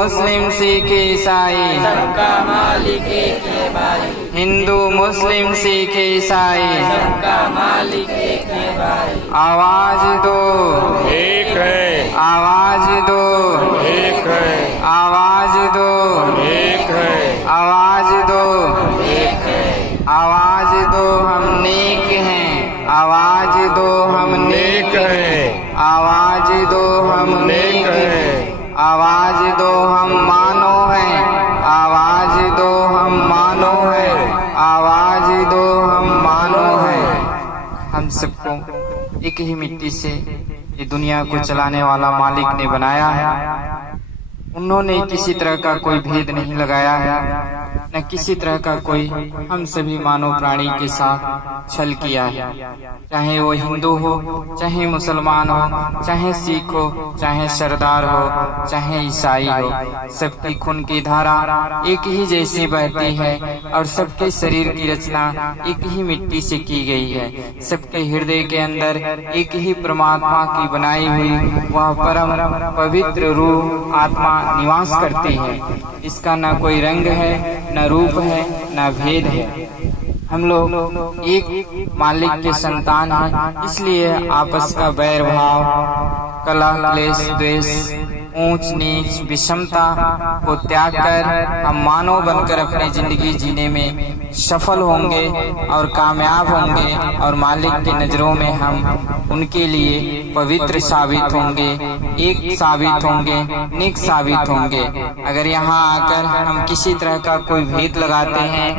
मुस्लिम सिख ईसाई सबका मालिक एक है भाई, हिंदू मुस्लिम सिख ईसाई सबका मालिक एक है भाई। आवाज दो, एक है, आवाज दो, एक है, आवाज दो, एक है, आवाज दो, एक है, आवाज दो, हम नेक हैं, आवाज दो, हम नेक है, आवाज दो, हम नेक है, आवाज दो, हम मानो हैं, आवाज दो, हम मानो हैं, आवाज दो, हम मानो हैं। हम सबको एक ही मिट्टी से ये दुनिया को चलाने वाला मालिक ने बनाया है। उन्होंने किसी तरह का कोई भेद नहीं लगाया है, न किसी तरह का कोई हम सभी मानव प्राणी के साथ छल किया है। चाहे वो हिंदू हो, चाहे मुसलमान हो, चाहे सिख हो, चाहे सरदार हो, चाहे ईसाई हो, सबकी खून की धारा एक ही जैसी बहती है और सबके शरीर की रचना एक ही मिट्टी से की गई है। सबके हृदय के अंदर एक ही परमात्मा की बनाई हुई वह परम पवित्र रूह आत्मा निवास करती है। इसका न कोई रंग है, न रूप है, न भेद है। हम लोग एक मालिक के संतान हैं, इसलिए आपस का बैर भाव, कलह, क्लेश, द्वेष, ऊंच नीच, विषमता को त्याग कर हम मानव बनकर अपनी जिंदगी जीने में सफल होंगे और कामयाब होंगे और मालिक की नजरों में हम उनके लिए पवित्र साबित होंगे, एक साबित होंगे, नेक साबित होंगे। अगर यहाँ आकर हम किसी तरह का कोई भेद लगाते हैं,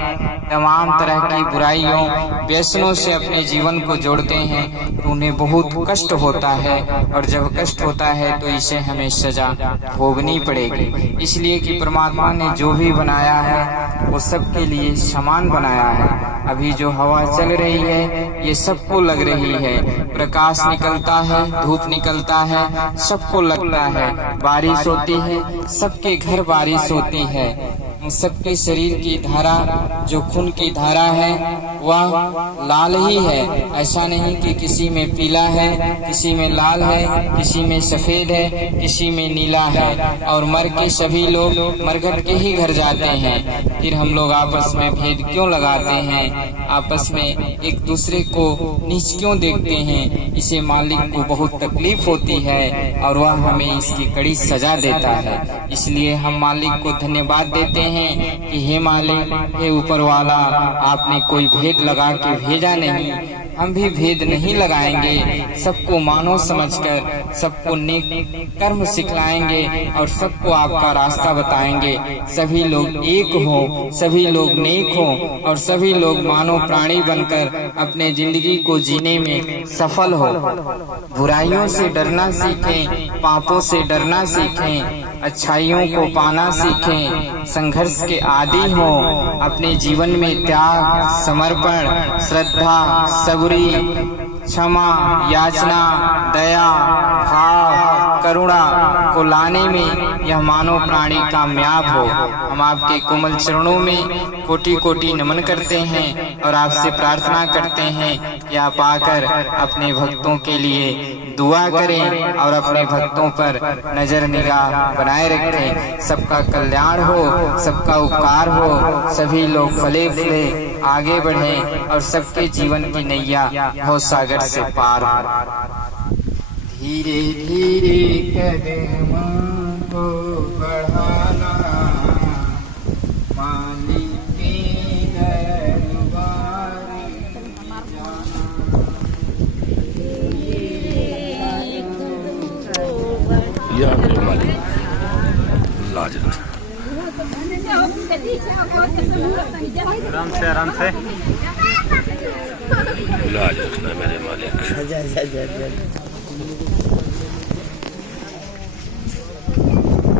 तमाम तरह की बुराइयों, व्यसनों से अपने जीवन को जोड़ते हैं, तो उन्हें बहुत कष्ट होता है और जब कष्ट होता है तो इसे हमें सजा भोगनी पड़ेगी। इसलिए कि परमात्मा ने जो भी बनाया है वो सबके लिए समान बनाया है। अभी जो हवा चल रही है ये सबको लग रही है, प्रकाश निकलता है, धूप निकलता है, सबको लगता है, बारिश होती है, सबके घर बारिश होती है। सबके शरीर की धारा जो खून की धारा है वह लाल ही है। ऐसा नहीं कि किसी में पीला है, किसी में लाल है, किसी में सफेद है, किसी में नीला है। और मर के सभी लोग मरघट के ही घर जाते हैं। फिर हम लोग आपस में भेद क्यों लगाते हैं, आपस में एक दूसरे को नीच क्यों देखते हैं? इसे मालिक को बहुत तकलीफ होती है और वह हमें इसकी कड़ी सजा देता है। इसलिए हम मालिक को धन्यवाद देते हैं कि हे मालिक, हे ऊपर वाला, आपने कोई भेद लगा के भेजा नहीं। हम भी भेद नहीं लगाएंगे, सबको मानव समझकर सबको नेक कर्म सिखलाएंगे और सबको आपका रास्ता बताएंगे। सभी लोग एक हो, सभी लोग नेक हो और सभी लोग मानव प्राणी बनकर अपने जिंदगी को जीने में सफल हो। बुराइयों से डरना सीखें, पापों से डरना सीखें, अच्छाइयों को पाना सीखें, संघर्ष के आदी हो, अपने जीवन में त्याग, समर्पण, श्रद्धा, सबूरी, क्षमा, याचना, दया, भाव, करुणा को लाने में यह मानव प्राणी कामयाब हो। हम आपके कोमल चरणों में कोटि कोटि नमन करते हैं और आपसे प्रार्थना करते हैं कि आप आकर अपने भक्तों के लिए दुआ करें और अपने भक्तों पर नजर निगाह बनाए रखें। सबका कल्याण हो, सबका उपकार हो, सभी लोग फले फूले आगे बढ़ें और सबके जीवन की नैया भव सागर से पार हो। धीरे धीरे कदम को बढ़ाना, मालिक के दरबार या मेरे मालिक लाजरत। आराम से आराम से लाज रखना मेरे मालिक।